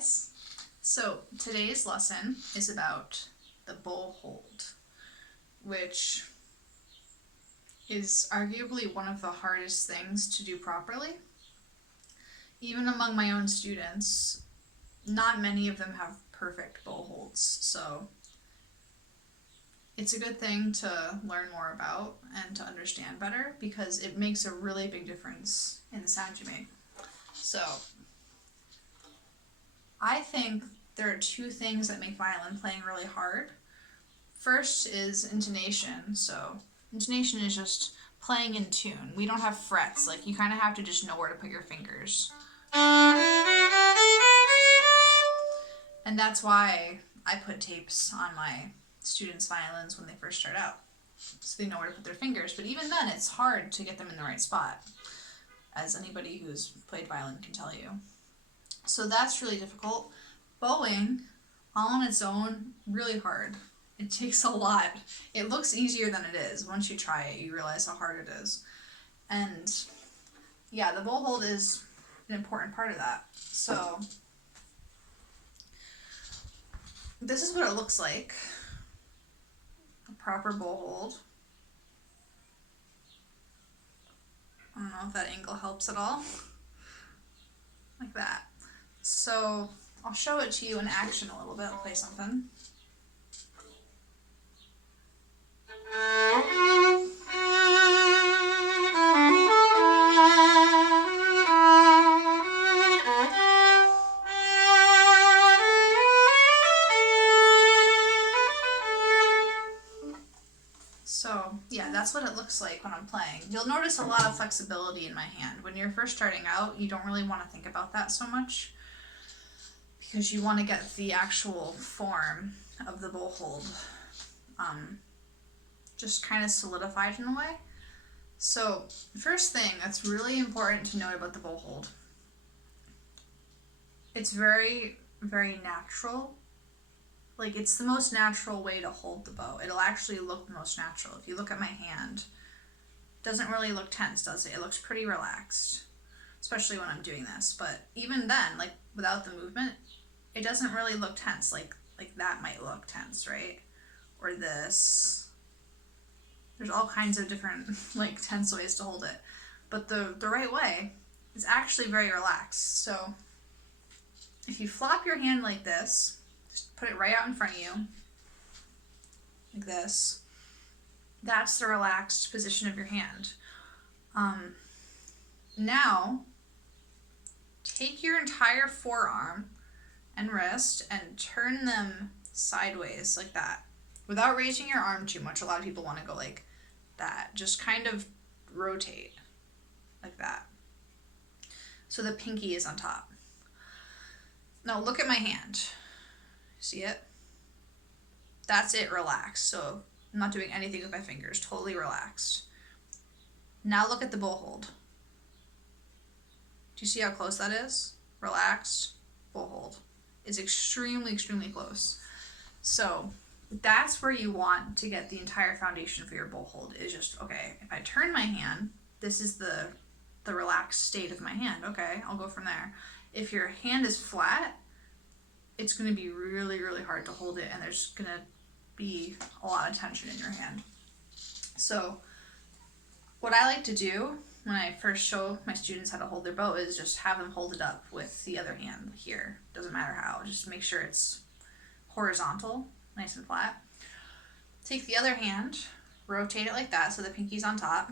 guys. So today's lesson is about the bow hold, which is arguably one of the hardest things to do properly. Even among my own students, not many of them have perfect bow holds, so it's a good thing to learn more about and to understand better because it makes a really big difference in the sound you make. So I think there are two things that make violin playing really hard. First is intonation. So intonation is just playing in tune. We don't have frets. Like, you kind of have to just know where to put your fingers. And that's why I put tapes on my students' violins when they first start out, so they know where to put their fingers. But even then, it's hard to get them in the right spot, as anybody who's played violin can tell you. So that's really difficult. Bowing, all on its own, really hard. It takes a lot. It looks easier than it is. Once you try it, you realize how hard it is. And yeah, the bow hold is an important part of that. So this is what it looks like. A proper bow hold. I don't know if that angle helps at all. Like that. So I'll show it to you in action a little bit. I'll play something. So yeah, that's what it looks like when I'm playing. You'll notice a lot of flexibility in my hand. When you're first starting out, you don't really want to think about that so much because you want to get the actual form of the bow hold just kind of solidified in a way. So first thing that's really important to note about the bow hold, it's very, very natural. Like, it's the most natural way to hold the bow. It'll actually look the most natural. If you look at my hand, it doesn't really look tense, does it? It looks pretty relaxed, especially when I'm doing this. But even then, like, without the movement, it doesn't really look tense. Like that might look tense, right? Or this. There's all kinds of different, like, tense ways to hold it. But the right way is actually very relaxed. So if you flop your hand like this, just put it right out in front of you, like this. That's the relaxed position of your hand. Now, take your entire forearm and wrist and turn them sideways like that, without raising your arm too much. A lot of people want to go like that. Just kind of rotate like that. So the pinky is on top. Now look at my hand. See it? That's it, relaxed. So I'm not doing anything with my fingers, totally relaxed. Now look at the bow hold. Do you see how close that is? Relaxed, bow hold. It's extremely, extremely close. So that's where you want to get the entire foundation for your bow hold, is just, okay, if I turn my hand, this is the relaxed state of my hand. Okay, I'll go from there. If your hand is flat, it's going to be really, really hard to hold it, and there's going to be a lot of tension in your hand. So what I like to do when I first show my students how to hold their bow is just have them hold it up with the other hand here. Doesn't matter how, just make sure it's horizontal, nice and flat. Take the other hand, rotate it like that so the pinky's on top.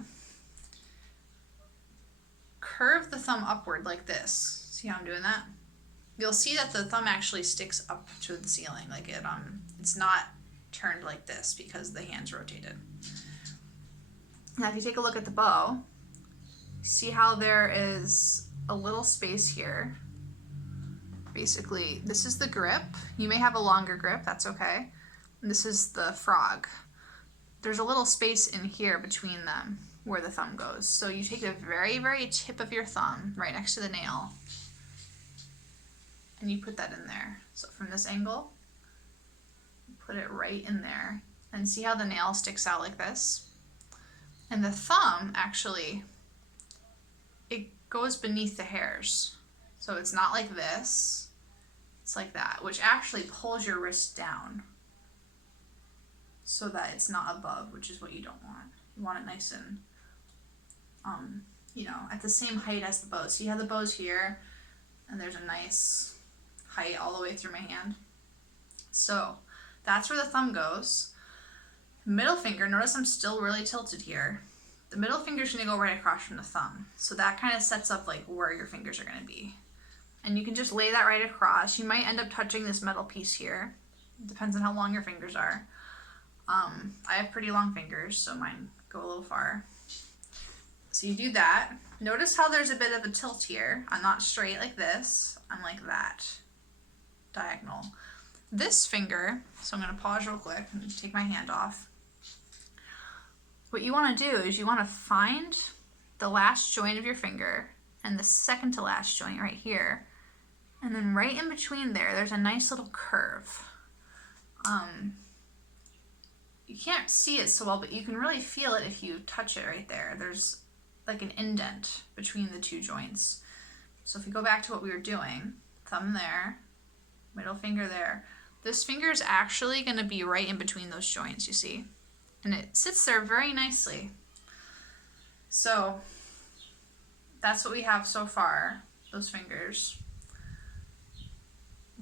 Curve the thumb upward like this. See how I'm doing that? You'll see that the thumb actually sticks up to the ceiling, like it's not turned like this because the hand's rotated. Now if you take a look at the bow, see how there is a little space here. Basically, this is the grip. You may have a longer grip, that's okay. And this is the frog. There's a little space in here between them where the thumb goes. So you take the very, very tip of your thumb right next to the nail, and you put that in there. So from this angle, put it right in there, and see how the nail sticks out like this? And the thumb actually, it goes beneath the hairs. So it's not like this, It's like that, which actually pulls your wrist down so that it's not above, which is what you don't want. You want it nice and, you know, at the same height as the bow. So you have the bows here, and there's a nice height all the way through my hand. So that's where the thumb goes. Middle finger, notice I'm still really tilted here. The middle finger is going to go right across from the thumb. So that kind of sets up like where your fingers are going to be. And you can just lay that right across. You might end up touching this metal piece here. It depends on how long your fingers are. I have pretty long fingers, so mine go a little far. So you do that. Notice how there's a bit of a tilt here. I'm not straight like this. I'm like that. Diagonal. This finger, so I'm going to pause real quick and take my hand off. What you want to do is you want to find the last joint of your finger and the second to last joint right here. And then right in between there, there's a nice little curve. You can't see it so well, but you can really feel it if you touch it right there. There's like an indent between the two joints. So if you go back to what we were doing, thumb there, middle finger there. This finger is actually going to be right in between those joints, you see? And it sits there very nicely. So that's what we have so far, those fingers.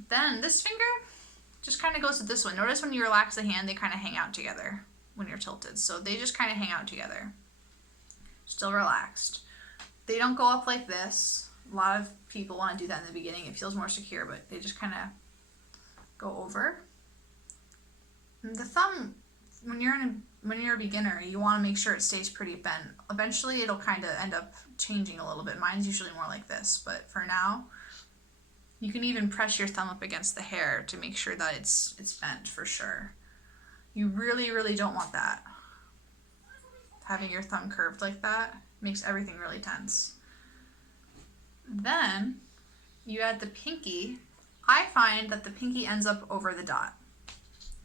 Then this finger just kind of goes with this one. Notice when you relax the hand, they kind of hang out together when you're tilted. So they just kind of hang out together. Still relaxed. They don't go up like this. A lot of people want to do that in the beginning. It feels more secure, but they just kind of go over. And the thumb, when you're a beginner, you want to make sure it stays pretty bent. Eventually, it'll kind of end up changing a little bit. Mine's usually more like this, but for now, you can even press your thumb up against the hair to make sure that it's bent for sure. You really, really don't want that. Having your thumb curved like that makes everything really tense. Then you add the pinky. I find that the pinky ends up over the dot.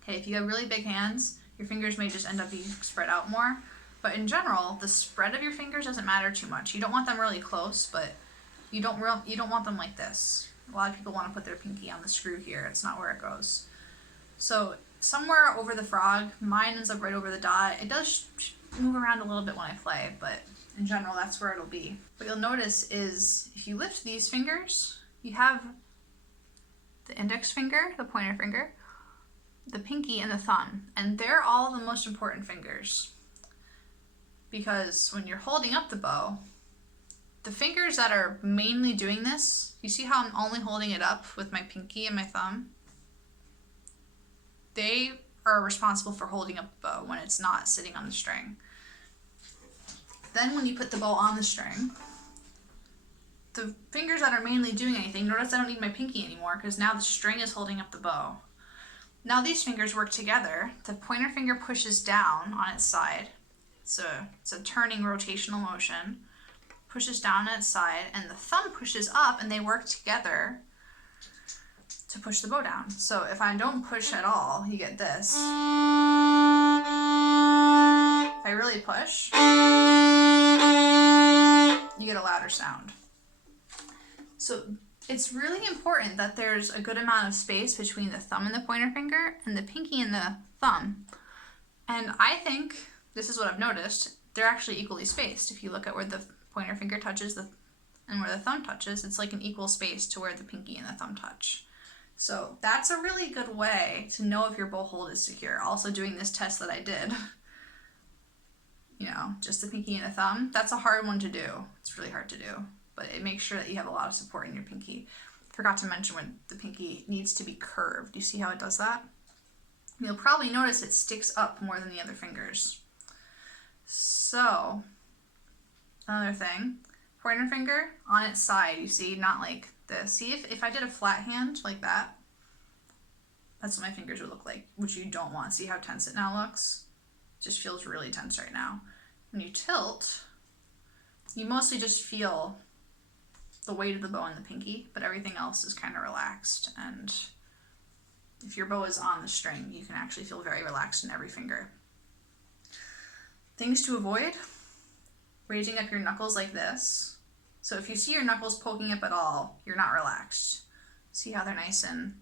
Okay, if you have really big hands, your fingers may just end up being spread out more. But in general, the spread of your fingers doesn't matter too much. You don't want them really close, but you don't want them like this. A lot of people want to put their pinky on the screw here. It's not where it goes. So somewhere over the frog, mine ends up right over the dot. It does move around a little bit when I play, but in general, that's where it'll be. What you'll notice is if you lift these fingers, you have the index finger, the pointer finger, the pinky, and the thumb. And they're all the most important fingers. Because when you're holding up the bow, the fingers that are mainly doing this, you see how I'm only holding it up with my pinky and my thumb? They are responsible for holding up the bow when it's not sitting on the string. Then when you put the bow on the string, the fingers that are mainly doing anything, notice I don't need my pinky anymore because now the string is holding up the bow. Now these fingers work together. The pointer finger pushes down on its side. It's a turning rotational motion. Pushes down on its side, and the thumb pushes up, and they work together to push the bow down. So if I don't push at all, you get this. If I really push, you get a louder sound. So it's really important that there's a good amount of space between the thumb and the pointer finger, and the pinky and the thumb. And I think, this is what I've noticed, they're actually equally spaced. If you look at where the pointer finger touches and where the thumb touches, it's like an equal space to where the pinky and the thumb touch. So that's a really good way to know if your bow hold is secure. Also doing this test that I did, you know, just the pinky and the thumb, that's a hard one to do. It's really hard to do, but it makes sure that you have a lot of support in your pinky. Forgot to mention when the pinky needs to be curved. You see how it does that? You'll probably notice it sticks up more than the other fingers. So another thing, pointer finger on its side, you see, not like this. See, if I did a flat hand like that, that's what my fingers would look like, which you don't want. See how tense it now looks? It just feels really tense right now. When you tilt, you mostly just feel the weight of the bow and the pinky, but everything else is kind of relaxed. And if your bow is on the string, you can actually feel very relaxed in every finger. Things to avoid: raising up your knuckles like this. So if you see your knuckles poking up at all, you're not relaxed. See how they're nice and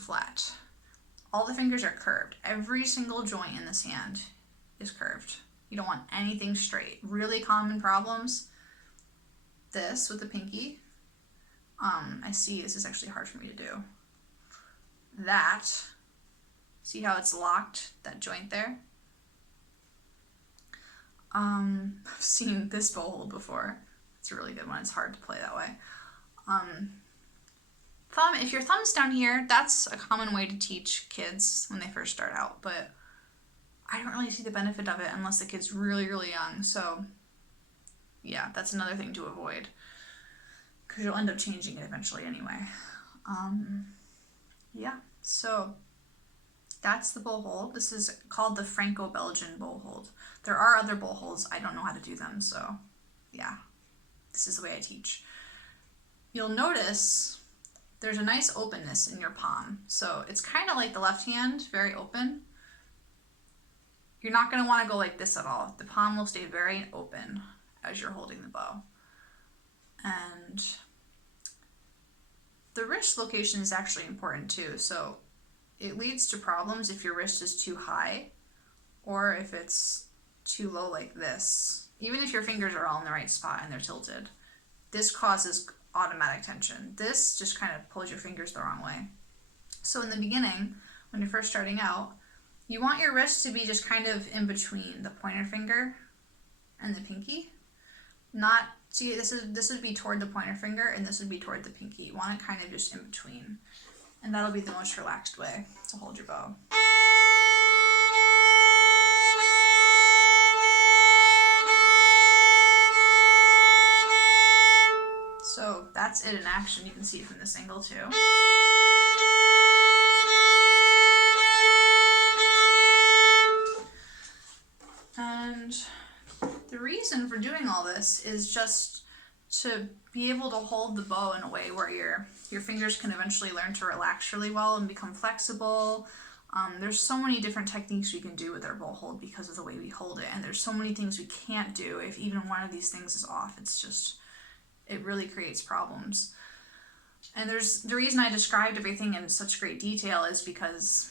flat. All the fingers are curved. Every single joint in this hand is curved. You don't want anything straight. Really common problems. This with the pinky. I see this is actually hard for me to do. That. See how it's locked, that joint there? I've seen this bow hold before. It's a really good one. It's hard to play that way. Thumb, if your thumb's down here, that's a common way to teach kids when they first start out, but I don't really see the benefit of it unless the kid's really, really young. So yeah, that's another thing to avoid because you'll end up changing it eventually anyway. Yeah, so that's the bow hold. This is called the Franco-Belgian bow hold. There are other bow holds. I don't know how to do them, so yeah, this is the way I teach. You'll notice there's a nice openness in your palm. So it's kind of like the left hand, very open. You're not going to want to go like this at all. The palm will stay very open as you're holding the bow. And the wrist location is actually important too. So it leads to problems if your wrist is too high or if it's too low like this. Even if your fingers are all in the right spot and they're tilted, this causes automatic tension. This just kind of pulls your fingers the wrong way. So in the beginning, when you're first starting out, you want your wrist to be just kind of in between the pointer finger and the pinky. Not, see, this would be toward the pointer finger and this would be toward the pinky. You want it kind of just in between. And that'll be the most relaxed way to hold your bow. So that's it in action. You can see it from this angle too. And the reason for doing all this is just to be able to hold the bow in a way where your fingers can eventually learn to relax really well and become flexible. There's so many different techniques we can do with our bow hold because of the way we hold it, and there's so many things we can't do if even one of these things is off. It really creates problems. And the reason I described everything in such great detail is because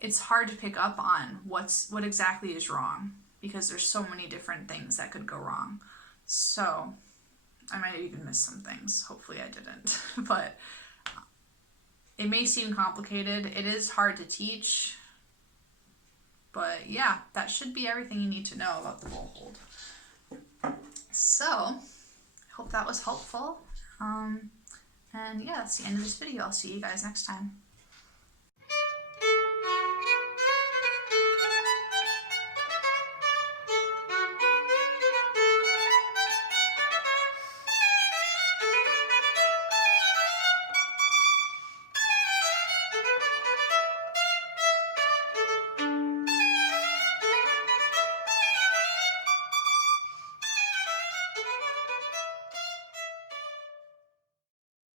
it's hard to pick up on what exactly is wrong because there's so many different things that could go wrong. So I might have even missed some things. Hopefully I didn't. But it may seem complicated. It is hard to teach. But yeah, that should be everything you need to know about the bow hold. So I hope that was helpful. And yeah, that's the end of this video. I'll see you guys next time.